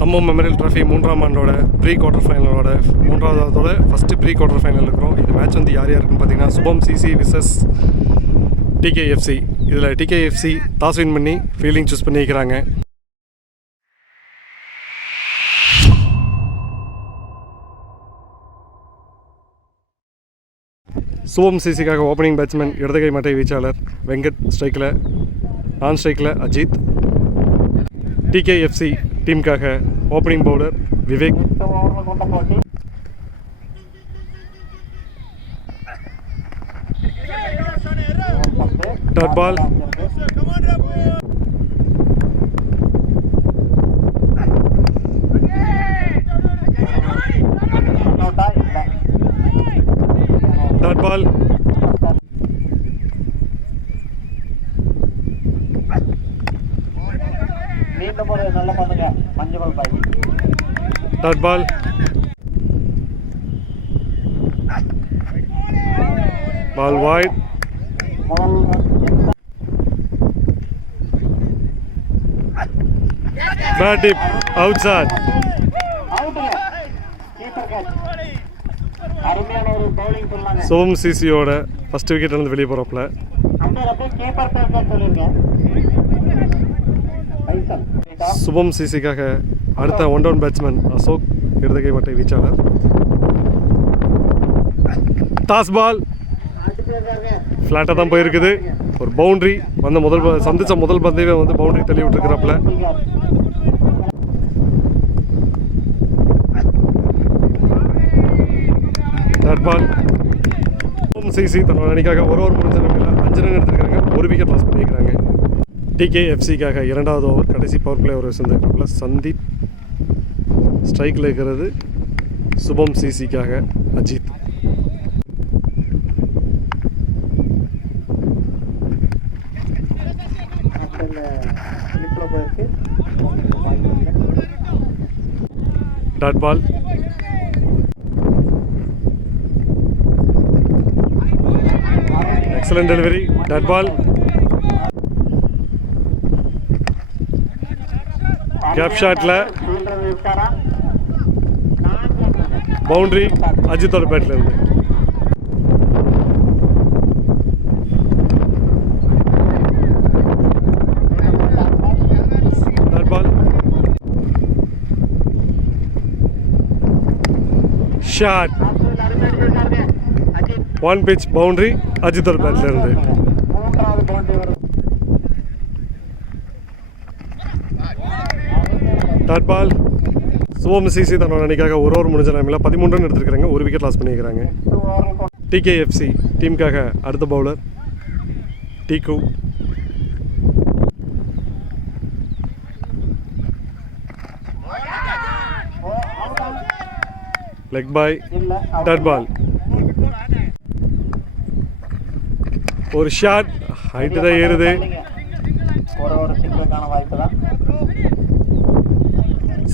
தம்பம் memorial trophy மூன்றாம் ஆண்டோட pre quarter ஃபைனலோட மூன்றாவதோட ஃபஸ்ட்டு ப்ரீ குவார்டர் ஃபைனல் இருக்கிறோம். இந்த மேட்ச் வந்து யார் யாருக்குன்னு பார்த்தீங்கன்னா சுபம் சிசி விசஸ் டிகேஎஃப்சி இதில் டிகேஎஃப்சி டாஸ் வின் பண்ணி ஃபீல்டிங் சூஸ் பண்ணிக்கிறாங்க சுபம் சிசிக்காக ஓப்பனிங் பேட்ஸ்மேன் இடதுகை மட்டை வீச்சாளர் வெங்கட் ஸ்ட்ரைக்கில் ஆன் ஸ்ட்ரைக்கில் Ajith. TKFC டீமுக்காக opening bowler Vivek dot ball dot ball மீண்டும் ஒரு நல்ல பண்ணுங்க மஞ்சள் பாய் டாட் பால் பால் வாய்ட் முதல் பேட் டிப் அவுட் சார் அவுட்டுங்க கீப்பர் கேட்ச் அருமையான ஒரு பவுலிங் சொன்னாங்க சுபம் சிசியோட ஃபஸ்ட் விக்கெட் இருந்து வெளியே போகிறப்பல அம்பேர் அப்படியே கீப்பர் கேட்ச் சொல்லிருங்க பைசன் சுபம் சிசிக்காக அடுத்த ஒன் டவுன் பேட்ஸ்மேன் அசோக் இடதுகை மட்டை வீச்சாளர் டாஸ் பால் ஃப்ளாட்டாக தான் போயிருக்குது. ஒரு பவுண்ட்ரி வந்த முதல் ப- முதல் பந்தயவே வந்து பவுண்டரி தள்ளி விட்டுருக்கிறப்பல. தேர்ட் பால் சுபம் சிசி தன்னோட அணிக்காக ஒரு ஓவர் முடிஞ்ச நிலையில் அஞ்சு ரன் எடுத்திருக்காங்க. ஒரு விக்கெட் லாஸ் பண்ணியிருக்கிறாங்க. டிகேஎஃப்சிக்காக இரண்டாவது ஓவர் கடைசி பவர் பிளே ஓவர் சேர்ந்துருக்கிறப்பல சந்தீப் ஸ்ட்ரைக்கில் இருக்கிறது சுபம் சிசிக்காக அஜித். ஸ்லிப்ல போயிருக்கு dot ball. Excellent delivery dot ball. Gap ஷாட்டில் ஃபீல்டர் இருக்காரா பவுண்டரி அஜித்தோட பேட்டில் இருந்து dot ball shot Ajith one pitch boundary அஜித்தோட பேட்டில் இருந்து சுபம் சிசி தன்னோட அணிக்காக ஒரு ஓவர் முடிஞ்ச நிலைமையில் பதிமூணு ரன் எடுத்திருக்காங்க ஒரு விக்கெட் லாஸ் பண்ணியிருக்கிறாங்க டிகேஎஃப்சி டீமுக்காக அடுத்த பவுலர் டிகு லெக் பாய் டாட் பால் ஒரு ஷாட் ஹைட்டு தான் ஏறுது.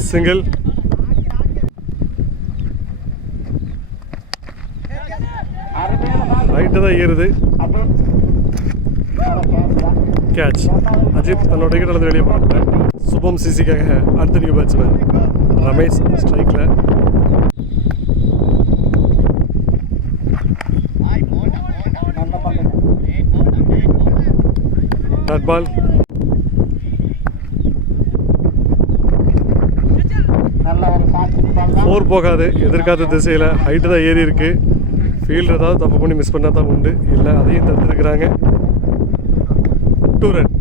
சிங்கிள் அருமையான தான் ஏறுது. அஜித் கேட்ச் அஜித் தன்னோட விக்கெட் இருந்து வெளியே போகிறாங்க சுபம் சிசிக்காக அடுத்த நியூ பேட்ஸ்மேன் ரமேஷ் ஸ்ட்ரைக்கில் நல்ல டாட் பால் நல்ல ஒரு ஃபோர் போகாது. எதிர்காத்த திசையில். ஹைட்டு தான் ஏறி இருக்கு. ஃபீல்டு ஏதாவது தப்பு பண்ணி மிஸ் பண்ணால் தான் உண்டு. இல்லை அதையும் தடுத்துருக்குறாங்க. Two run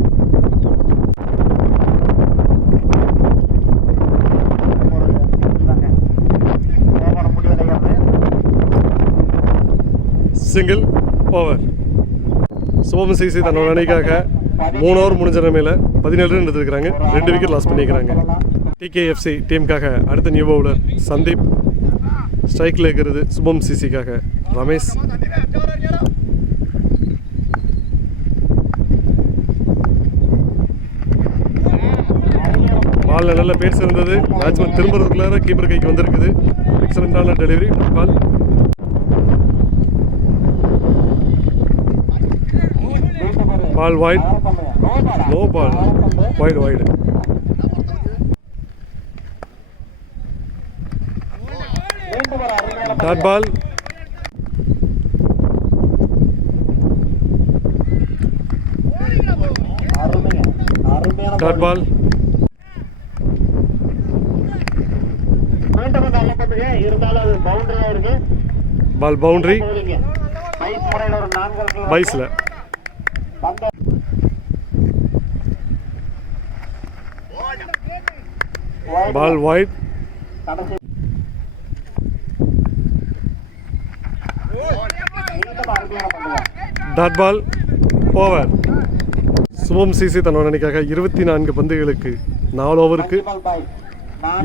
single over Shubham CC தன்னோட அணிக்காக மூணு ஓவர் முடிஞ்ச நிலைமையில் பதினேழு ரன் எடுத்துருக்காங்க ரெண்டு விக்கெட் லாஸ் பண்ணிக்கிறாங்க. டிகேஎஃப்சி டீமுக்காக அடுத்த நியூ பவுலர் சந்தீப். ஸ்ட்ரைக்கில் இருக்கிறது சுபம் சிசிக்காக. ரமேஷ். பாலில் நல்ல பேஸ் இருந்தது. பேட்ஸ்மேன் திரும்புறதுக்குள்ளார கீப்பர் கைக்கு வந்திருக்குது. எக்ஸலண்டான delivery ball. Ball wide low ball wide wide dot ball அருமைங்க அருமையான டாட் பால் மீண்டும் நல்ல பந்துங்க இருந்தாலும் அது பவுண்டரியா இருக்கு பால் பவுண்டரி போலிங்க பைஸ் முறையில் ஒரு நான்கு ரன்கள் பைஸில் பந்த பால் ஒயிட் கடைசி மீண்டும் அருமையான பந்துங்க dot ball over Shubham CC தன்னோட அணிக்காக இருபத்தி நான்கு பந்துகளுக்கு நாலு ஓவருக்கு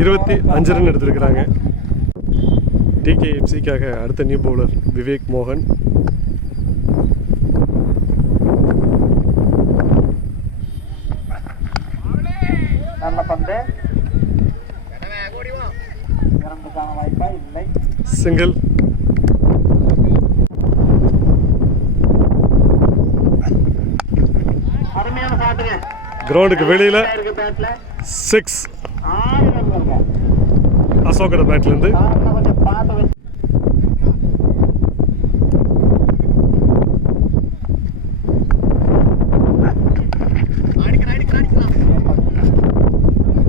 இருபத்தி அஞ்சு ரன் எடுத்திருக்கிறாங்க. டிகேஎஃப்சிக்காக அடுத்த நியூ பவுலர் விவேக் மோகன். நல்ல பந்து. இரண்டுக்கான வாய்ப்பா இல்லை. சிங்கிள் அருமையான பாட்டுங்க கிரவுண்டுக்கு வெளியில் இருக்கு பேட்ல சிக்ஸ் ஆறு ரன்களுங்க அசோகோட பேட்லேருந்து காரணம் கொஞ்சம் பார்த்து வச்சு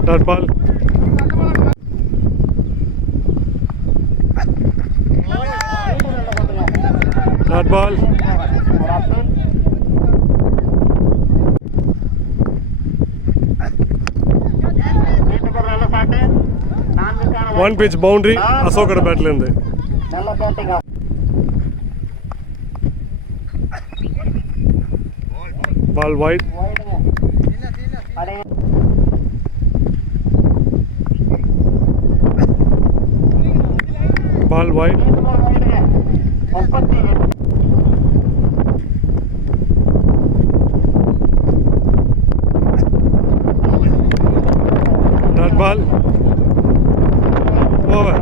டாட் பால் மீண்டும் நல்ல பந்துங்க டாட் பால் ஒரு அப்பீல் மீண்டும் ஒரு நல்ல பாட்டு நான்குக்கான ஒன் பிச் பவுண்டரி அசோகோட பேட்லேருந்து நல்ல பேட்டிங் பால் ஒயிட் ஒயிடுங்க அடைய பால் ஒயிட் மீண்டும் ஒரு ஒயிடுங்க முப்பத்தி எட்டு dot ball over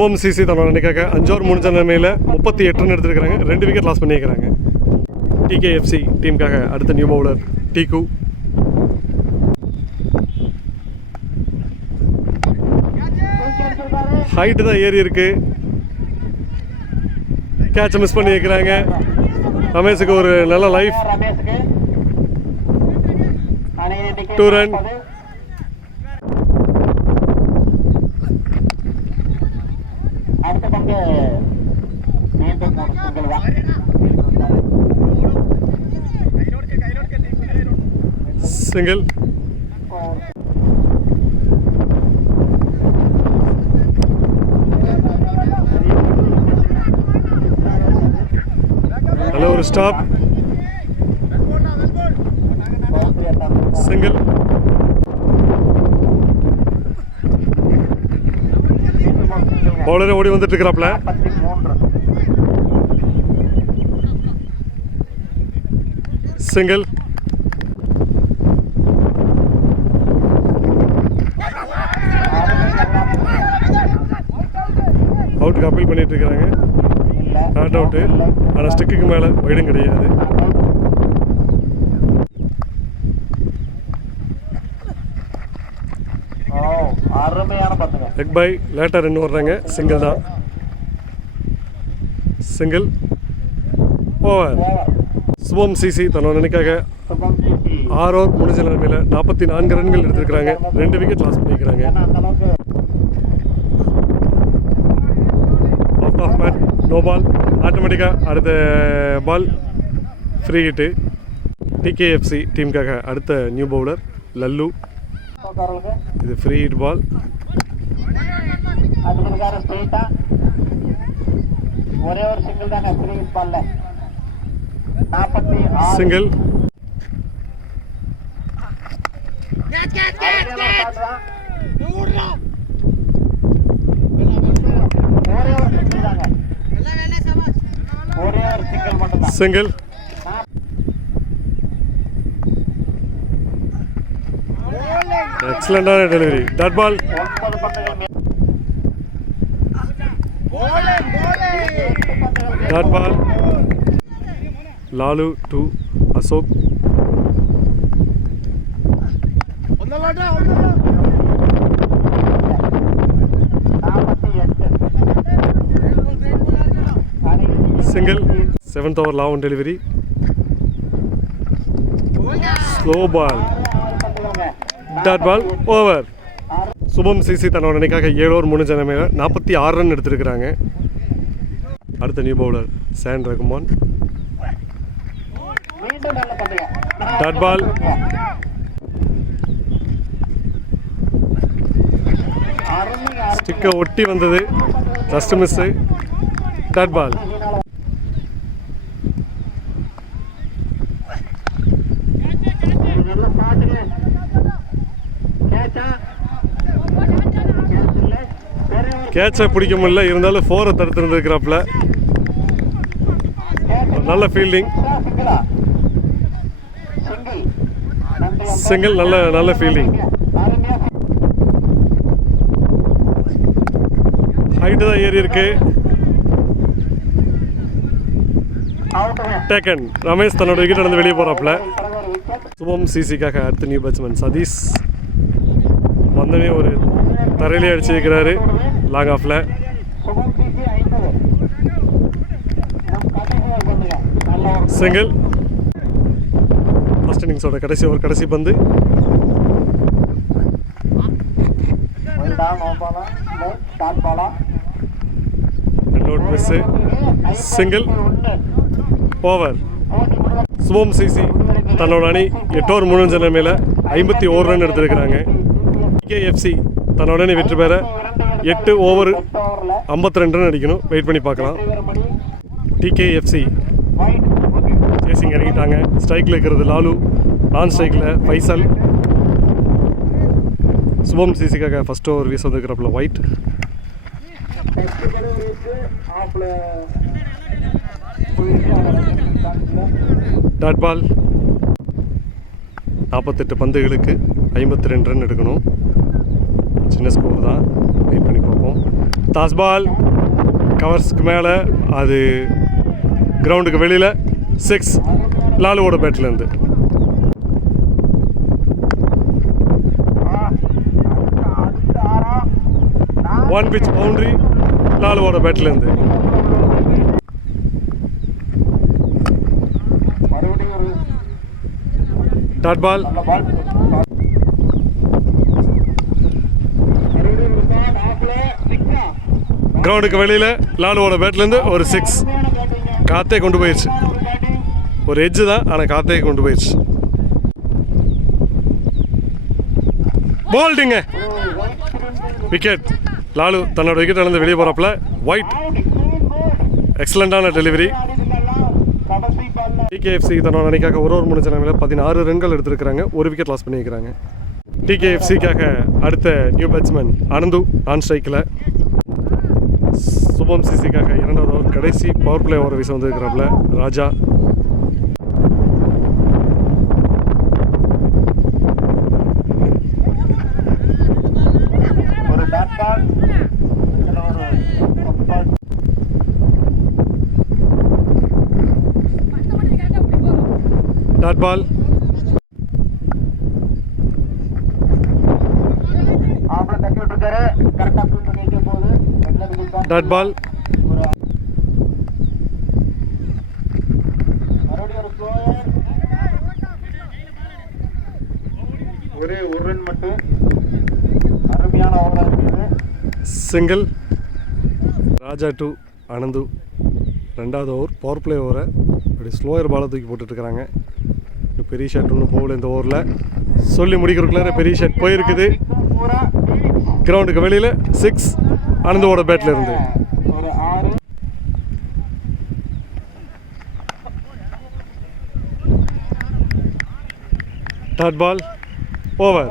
Shubham CC தன்னோட அணிக்காக அஞ்சு ஓவர் முடிஞ்ச நிலைமையில் முப்பத்தி எட்டுன்னு எடுத்துருக்காங்க ரெண்டு விக்கெட் லாஸ் பண்ணியிருக்கிறாங்க. டிகேஎஃப்சி டீமுக்காக அடுத்த நியூ பவுலர் டிகு ஹைட்டு தான் ஏறி இருக்கு. கேட்சை மிஸ் பண்ணி வைக்கிறாங்க ரமேஷுக்கு ஒரு நல்ல லைஃப் டூ ரன் எண்ணிக்கை Two run. நாற்பது. அடுத்த பந்து மீண்டும் ஒரு சிங்கிள் தான் சிங்கிள் நல்ல ஒரு ஸ்டாப். சிங்கிள் பவுலரே ஓடி வந்துட்டு இருக்கிறாப்ல நாற்பத்தி மூன்று சிங்கிள் அவுட்டுக்கு அப்பீல் பண்ணிட்டு இருக்காங்க. இல்ல நாட் அவுட்டு ஆனால் ஸ்டிக்குக்கு மேலே வைடும் கிடையாது. லெக் பை லேட்டாக ரெண்டு வர்றாங்க. சிங்கிள் தான். சிங்கிள் ஓவர் சுபம் சிசி தன்னோட சிசி ஆறு ஓவர் முடிஞ்ச நிலைமையில் நாற்பத்தி நான்கு ரன்கள் எடுத்திருக்கிறாங்க. ரெண்டு விக்கெட் லாஸ் பண்ணியிருக்கிறாங்க பேட் நோ பால் ஆட்டோமேட்டிக்காக அடுத்த பால் ஃப்ரீ ஹிட்டு டிகேஎஃப்சி டீமுக்காக அடுத்த நியூ பவுலர் லல்லு. இது ஃப்ரீ ஹிட் பால் ஒரே ஒரு சிங்கிள் தாங்க த்ரீ பால்ல நாற்பத்தி ஆறு சிங்கிள் அருமையான shot தான். ஒரே సింగిల్ ఎక్సలెంట్ అనే delivery dot ball dot ball Lalu to Ashok single seventh over law ball seventh over delivery slow ball dot ball over Shubham CC தன்னோட அணிக்காக ஏழு ஓவர் முடிஞ்ச நாற்பத்தி ஆறு ரன் எடுத்திருக்கிறாங்க. அடுத்த நியூ பவுலர் சேன் ரகுமான் டாட் பால் ஸ்டிக்கை ஒட்டி வந்தது. ஜஸ்ட் மிஸ்ஸு டாட் பால் நல்ல பாட்டுங்க கேட்ச் பிடிக்க முடியல. இருந்தாலும் ஃபோரை தடுத்துருந்துருக்கிறாப்புல நல்ல ஃபீல்டிங் சிங்கிளா? நல்ல நல்ல ஃபீல்டிங் ஹைட்டு தான் ஏறி இருக்கு. டேக்கன் ரமேஷ் தன்னோட விக்கெட் நடந்து வெளியே போகிறாப்புல சுபம் சிசிக்காக அடுத்த நியூ பேட்ஸ்மேன் சதீஷ் வந்தனே ஒரு தரையிலே அடிச்சிருக்கிறாரு லாங் ஆஃபில் சுபம் பிசி ஐம்பது நம் கடைசியாக பந்தயம் நல்ல ஒரு சிங்கிள் ஃபர்ஸ்ட் இன்னிங்ஸோட கடைசி ஒரு கடைசி பந்து ஒரு டவுன் நோ பாலா இல்லை டாட் பாலா ரெண்டு out miss Single. Over Shubham CC தன்னோட அணி எட்டு ஓவர் முடிஞ்ச நிலைமையில் ஐம்பத்தி ஓரு ரன் எடுத்திருக்கிறாங்க. கேஎஃப்சி தன்னோட அணி வெற்றி பெற எட்டு ஓவர் ஐம்பத்தி ரெண்டு ரன் அடிக்கணும். வெயிட் பண்ணி பார்க்கலாம். டிகேஎஃப்சி சேசிங் இறங்கிட்டாங்க. ஸ்ட்ரைக்கில் இருக்கிறது லாலு. நான் ஸ்ட்ரைக்கில் ஃபைசல். சுபம் சிசிக்காக ஃபஸ்ட் ஓவர் வீச வந்துருக்கிறப்பல ஒயிட் ஃபஸ்ட்டு கடவுள் வச்சு ஆஃப்ல போயிருக்கு டாட் பால் நாற்பத்தெட்டு பந்துகளுக்கு ஐம்பத்தி ரெண்டு ரன் எடுக்கணும். சின்ன ஸ்கோர் தான். வெயிட் பண்ணி பார்ப்போம். தாஸ்பால் கவர்ஸ்க்கு மேலே அது கிரவுண்டுக்கு வெளியில் சிக்ஸ் லாலுவோட பேட்லேருந்து ஒன் பிச் பவுண்ட்ரி லாலுவோட பேட்லேருந்து மறுபடியும் ஒரு டாட் பால் கிரவுண்டுக்கு வெளியில் லாலுவோட பேட்லேருந்து ஒரு சிக்ஸ் காத்தே கொண்டு போயிடுச்சு ஒரு எஜ்ஜு தான் ஆனால் காத்தே கொண்டு போயிடுச்சு போல்டிங்க விக்கெட் லாலு தன்னோட விக்கெட் இழந்து வெளியே போகிறப்பல ஒயிட் எக்ஸலண்ட்டான டெலிவரி டிகேஎஃப்சி தன்னோட அணிக்காக ஒரு ஒரு மூணு நிலைமையில் பதினாறு ரன்கள் எடுத்திருக்கிறாங்க. ஒரு விக்கெட் லாஸ் பண்ணியிருக்கிறாங்க. டிகேஎஃப்சிக்காக அடுத்த நியூ பேட்ஸ்மேன் அனந்து ஆன் ஸ்ட்ரைக்கில் சுபம் சிசிக்காக இரண்டாவது ஓவர் கடைசி பவர் பிளே ஓவர் வீச வந்திருக்கிறாப்புல ராஜா. ஒரு டாட் பால் இதுல ஒரு பத்து பால் டாட் பால் ஆம்பளை தட்டி விட்டுருக்காரு கரெக்டா ஃபீல்டு நிற்க போகுது எங்களுக்கு டாட் பால் ஒரு ஒரு ரன் மட்டும். அருமையான ஓவர் இருக்குது சிங்கிள் ராஜா டு அனந்து. ரெண்டாவது ஓவர் பவர் பிளே ஓவரை அப்படி ஸ்லோயர் பாலை தூக்கி போட்டுட்ருக்குறாங்க பெரிய ஷாட் ஒன்றும் போகல இந்த ஓவரில். சொல்லி முடிக்கிறதுக்குள்ளார பெரிய ஷாட் போயிருக்குது. கிரவுண்டுக்கு வெளியில் சிக்ஸ் அனந்தோட பேட்டில் இருந்து. டாட் பால் ஓவர்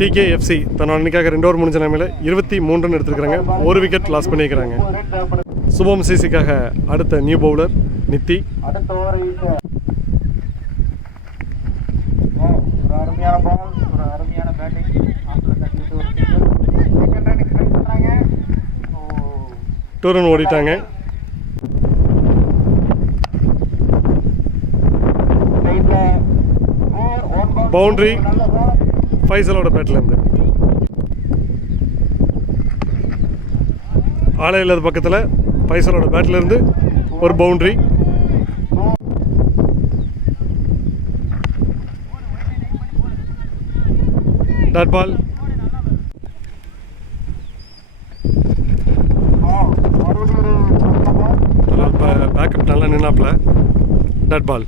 டிகேஎஃப்சி தன்னோட அன்னைக்காக ரெண்டு ஓவர் முடிஞ்ச நிலைமையில் இருபத்தி மூன்றுன்னு எடுத்துருக்காங்க ஒரு விக்கெட் லாஸ் பண்ணியிருக்கிறாங்க சுபம் சிசிக்காக அடுத்த நியூ பவுலர் நித்தி அடுத்த ஓவர் வீச ஓ, ஒரு அருமையான பால் ஒரு அருமையான பேட்டிங் ஆஃப்ல தட்டிட்டு ஒரு செகண்ட் ரன்னுக்கு ட்ரை பண்றாங்க. ஓ. டூ ரன் ஓடிட்டாங்க. பால் ஃபைசலோட பேட்லேருந்து ஆளே இல்லாத பக்கத்தில் பைசலோட பேட்ல இருந்து ஒரு பவுண்டரி டாட் பால் பேக்கப் நல்லா நின்னாப்ல டாட் பால்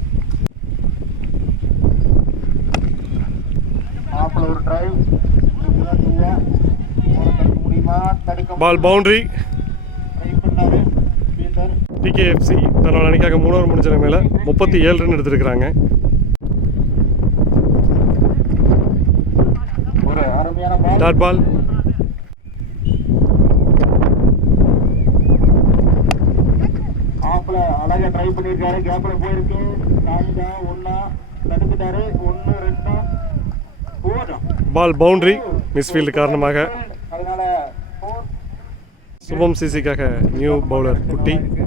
ஒரு பால் பவுண்டரி டிகேஎஃப்சி தன்னோட அணிக்காக மூணாவது முடிஞ்ச மேலே முப்பத்தி ஏழு ரன் எடுத்திருக்கிறாங்க ஒரு அருமையான பால் டாட் பால் ஆப்பிள் அழகா ட்ரை பண்ணியிருக்காரு கேப்ல போயிருக்கு. நாலுதா ஒன்னா தடுத்துட்டாரு. ஒன்னு ரெண்டா. போதும் பால் பவுண்டரி மிஸ்ஃபீல்டு காரணமாக. அதனால. சுபம் சிசிக்காக நியூ பவுலர் குட்டி.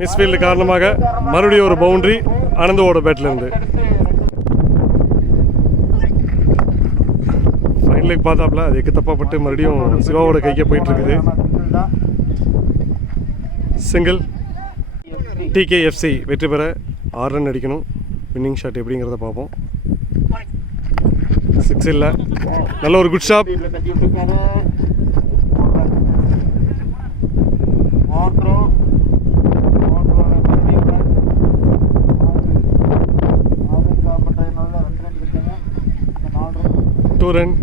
மிஸ்ஃபீல்டு காரணமாக மறுபடியும் ஒரு பவுண்ட்ரி அனந்தவோட பேட்லேருந்து இருந்து அடுத்து லெக் அது எக்கு தப்பாப்பட்டு மறுபடியும் சிவாவோட கைக்கே போயிட்டு இருக்குது சிங்கிள் டிகேஎஃப்சி வெற்றி பெற ஆறு ரன் அடிக்கணும். வின்னிங் ஷாட் எப்படிங்கிறத பார்ப்போம். சிக்ஸ் இல்லை. நல்ல ஒரு குட் ஷாப் ஸ்பீட்ல தட்டி விட்டுருக்காரு மாத்ரோ மாத்ரோட பந்தயம் run. ஆறு. ஆறு காப்பட்டதுனால ரெண்டு ரன் இருக்காங்க அந்த நாலு ரன் டூ ரன்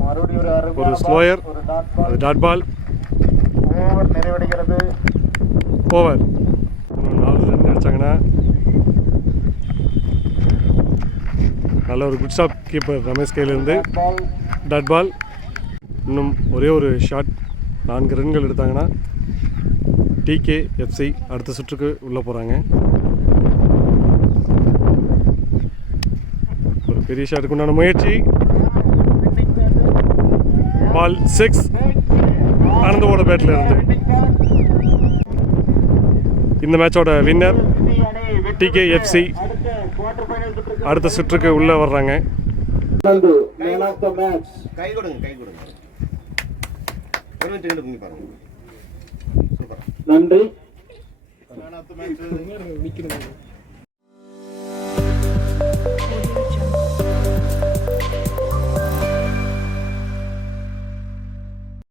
மறுபடியும் ஒரு டாட் அது டாட் பால் ஓவர் நிறைவடைகிறது. ஓவர் நாலு ரன் அடிச்சாங்கன்னா நல்ல ஒரு குட் ஷாப் கீப்பர் ரமேஷ் கையிலேருந்து. டாட் பால் டாட் பால் இன்னும் ஒரே ஒரு ஷாட் நான்கு ரன்கள் எடுத்தாங்கன்னா டிகே எஃப்சி அடுத்த சுற்றுக்கு உள்ளே போகிறாங்க ஒரு பெரிய ஷாட்டுக்கு உண்டான முயற்சி. பால் சிக்ஸ். ஆனந்தோட பேட்டில் இருந்து. இந்த மேட்சோட வின்னர் TKFC. அடுத்த சுற்றுக்கு உள்ளே வர்றாங்க. மேன் ஆஃப் த மேட்ச் கை கொடுங்க கை நன்றி.